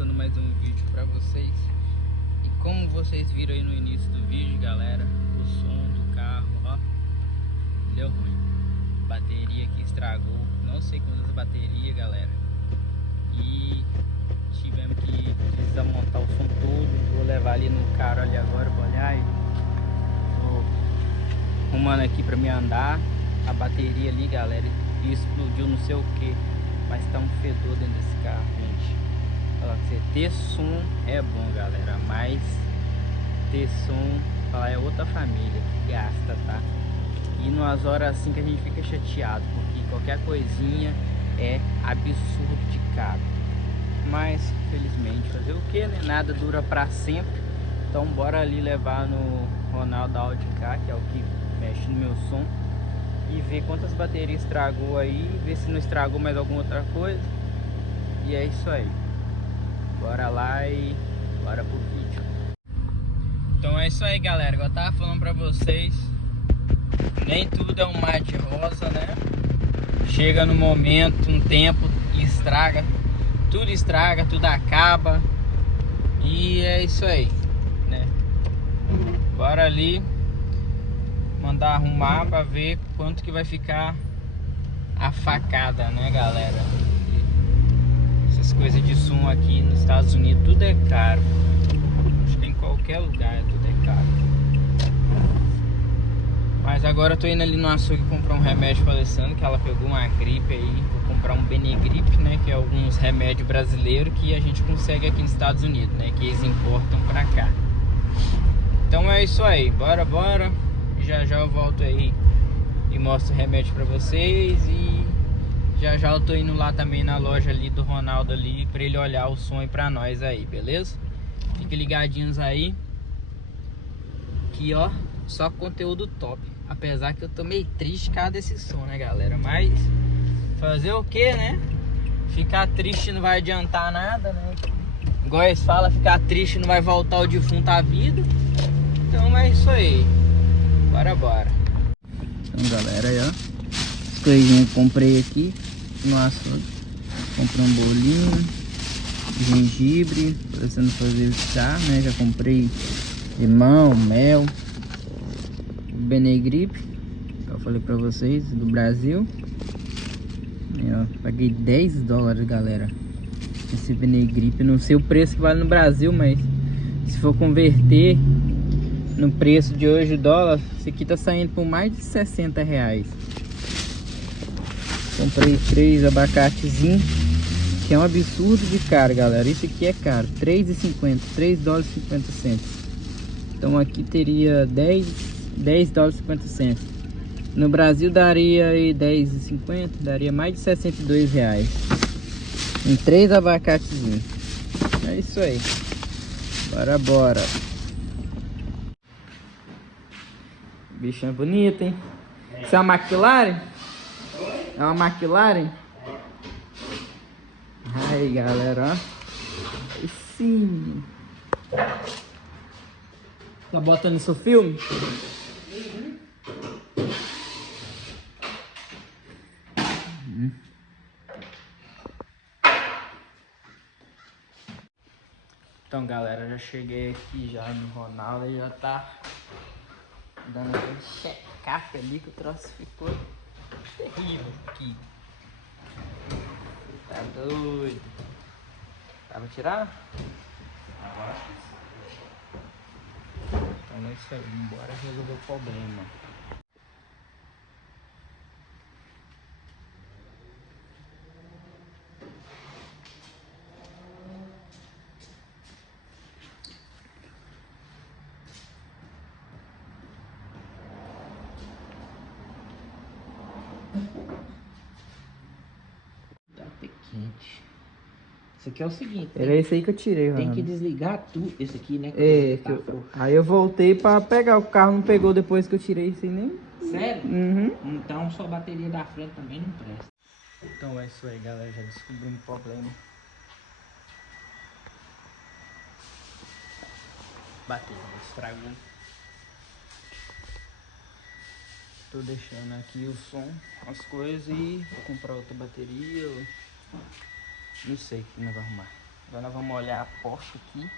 passando mais um vídeo pra vocês. E como vocês viram aí no início do vídeo, galera, o som do carro, ó, deu ruim. Bateria aqui estragou, não sei quantas baterias, galera. E tivemos que desmontar o som todo. Vou levar ali no carro ali agora pra olhar. E tô arrumando aqui pra me andar. A bateria ali, galera, explodiu não sei o que, mas tá um fedor dentro desse carro, gente. Falar que você ter som é bom, galera, mas ter som, falar, é outra família que gasta, tá? E nas horas assim que a gente fica chateado, porque qualquer coisinha é absurdo de caro. Mas felizmente fazer o que, né? Nada dura pra sempre. Então bora ali levar no Ronaldo Audi Car, que é o que mexe no meu som, e ver quantas baterias estragou aí, ver se não estragou mais alguma outra coisa. E é isso aí. Bora lá e bora pro vídeo. Então é isso aí, galera. Igual eu tava falando pra vocês, nem tudo é um mar de rosa, né? Chega no momento, um tempo e estraga. Tudo acaba. E é isso aí, né? Bora ali mandar arrumar pra ver quanto que vai ficar a facada, né, galera? Essas coisas de som aqui nos Estados Unidos tudo é caro. Acho que em qualquer lugar tudo é caro. Mas agora eu tô indo ali no açougue comprar um remédio pra Alessandra, que ela pegou uma gripe aí. Vou comprar um Benegrip, né, que é alguns remédios brasileiros que a gente consegue aqui nos Estados Unidos, né, que eles importam pra cá. Então é isso aí, bora. Já eu volto aí e mostro o remédio pra vocês. E já eu tô indo lá também na loja ali do Ronaldo ali, pra ele olhar o som aí pra nós aí, beleza? Fiquem ligadinhos aí, que ó, só conteúdo top. Apesar que eu tô meio triste por causa desse som, né, galera? Mas fazer o que, né? Ficar triste não vai adiantar nada, né? Igual eles falam, ficar triste não vai voltar o defunto à vida. Então é isso aí. Bora. Então, galera, aí ó, as coisinhas que eu comprei aqui no açougue. Comprei um bolinho, gengibre, precisando fazer o chá, né? Já comprei limão, mel, Benegrip, que eu falei pra vocês, do Brasil. Aí, ó, paguei $10, galera, esse Benegrip. Não sei o preço que vale no Brasil, mas se for converter no preço de hoje, o dólar, esse aqui tá saindo por mais de R$60. Comprei 3 abacatezinhos, que é um absurdo de caro, galera. Isso aqui é caro, $3,50, $3,50. Então aqui teria $10,50. No Brasil daria aí $10,50, daria mais de R$62 em 3 abacatezinhos. É isso aí. Bora. Bichinho bonito, hein? Isso é uma McLaren? É uma McLaren? Aí, galera, ó. E sim. Tá botando seu filme? Então, galera, já cheguei aqui já no Ronaldo e já tá dando aquele check-up ali, que o troço ficou terrível aqui. Tá doido. Dá pra tirar? Agora sim. Então é isso aí, bora resolver o problema. Tá até quente. Isso aqui é o seguinte, era esse aí que eu tirei, tem mano. que desligar tudo. Esse aqui, né? Aí eu voltei pra pegar, o carro não pegou depois que eu tirei sem nem. Sério? Uhum. Então sua bateria da frente também não presta. Então é isso aí, galera, já descobrimos o problema. Bateria estragou. Tô deixando aqui o som, as coisas, e vou comprar outra bateria. Não sei o que nós vamos arrumar. Agora nós vamos olhar a porta aqui.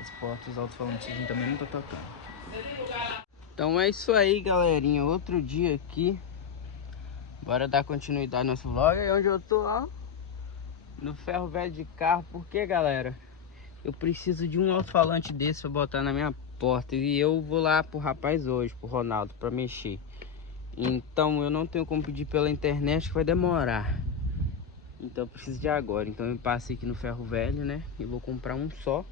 As portas alto-falantes também não tá tocando. Então é isso aí, galerinha. Outro dia aqui. Bora dar continuidade no nosso vlog. Aí onde eu tô, ó, no ferro velho de carro. Porque, galera, eu preciso de um alto-falante desse pra botar na minha porta. E eu vou lá pro rapaz hoje, pro Ronaldo, pra mexer. Então eu não tenho como pedir pela internet, que vai demorar. Então eu preciso de agora. Então eu passei aqui no ferro velho, né? E vou comprar um só,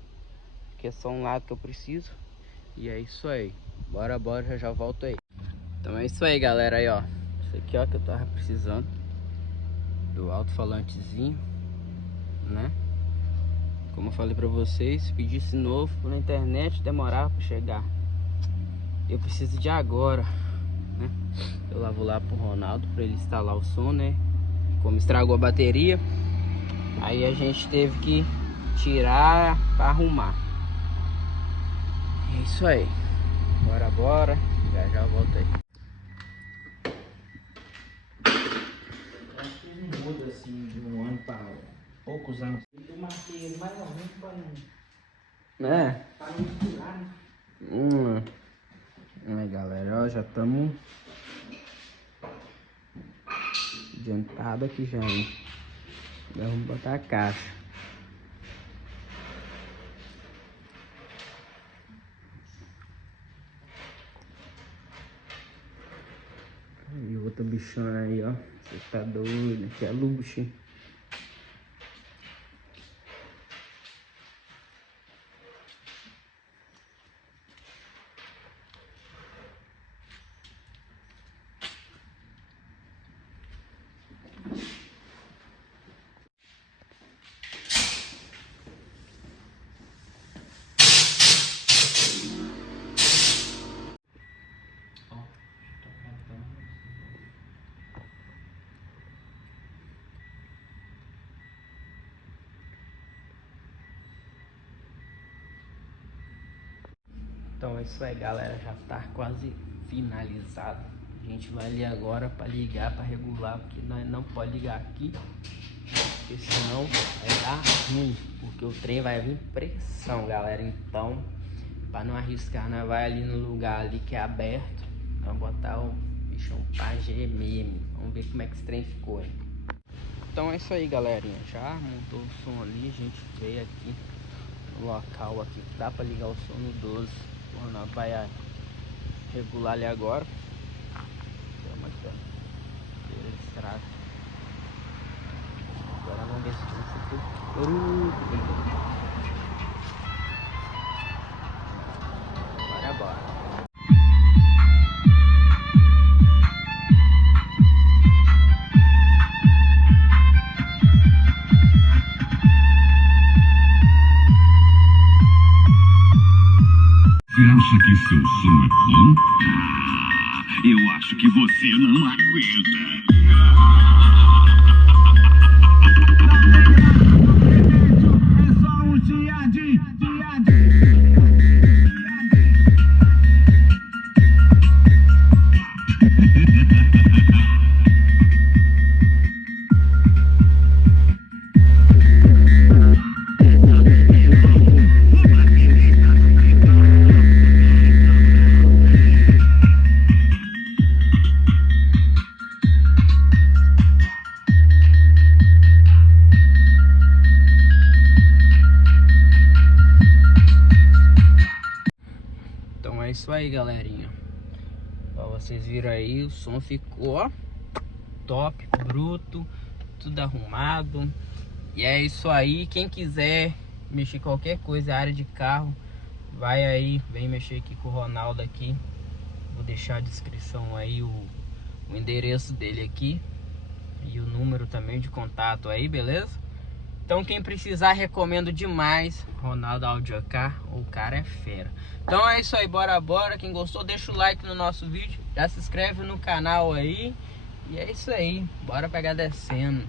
que é só um lado que eu preciso. E é isso aí. Bora, já volto aí. Então é isso aí, galera. Aí, ó, isso aqui, ó, que eu tava precisando do alto-falantezinho, né? Como eu falei pra vocês, se pedisse novo na internet, demorava pra chegar. Eu preciso de agora, né? Eu lá vou lá pro Ronaldo pra ele instalar o som, né? Como estragou a bateria, aí a gente teve que tirar pra arrumar. É isso aí. Bora, já eu volto aí. Acho que não muda assim de um ano para poucos anos. Eu marquei ele mais ou menos para não... Né? Para não misturar, né? Aí, galera, ó, já estamos adiantado aqui já, hein? Agora vamos botar a caixa. E outra bichona aí, ó. Você tá doido, que é luxo, hein? Então é isso aí, galera, já tá quase finalizado. A gente vai ali agora para ligar, para regular, porque nós não pode ligar aqui, porque senão vai dar ruim, porque o trem vai vir pressão, galera. Então, para não arriscar, nós vai ali no lugar ali que é aberto, vamos botar o bichão pra gemer. Vamos ver como é que esse trem ficou, hein? Então é isso aí, galerinha, já montou o som ali, a gente veio aqui no local aqui, dá para ligar o som no 12. O Ronaldo vai regular ali agora. Ele estraga. Agora vamos ver se tem esse aqui. Bora. Você acha que seu som é bom? Eu acho que você não aguenta. É só um dia. Então é isso aí, galerinha. Ó, vocês viram aí, o som ficou, ó, top, bruto, tudo arrumado. E é isso aí. Quem quiser mexer qualquer coisa, área de carro, vai aí, vem mexer aqui com o Ronaldo aqui. Vou deixar a descrição aí, o endereço dele aqui e o número também de contato aí, beleza? Então quem precisar, recomendo demais Ronaldo Audiocar, o cara é fera. Então é isso aí, bora. Quem gostou, deixa o like no nosso vídeo, já se inscreve no canal aí. E é isso aí, bora pegar descendo.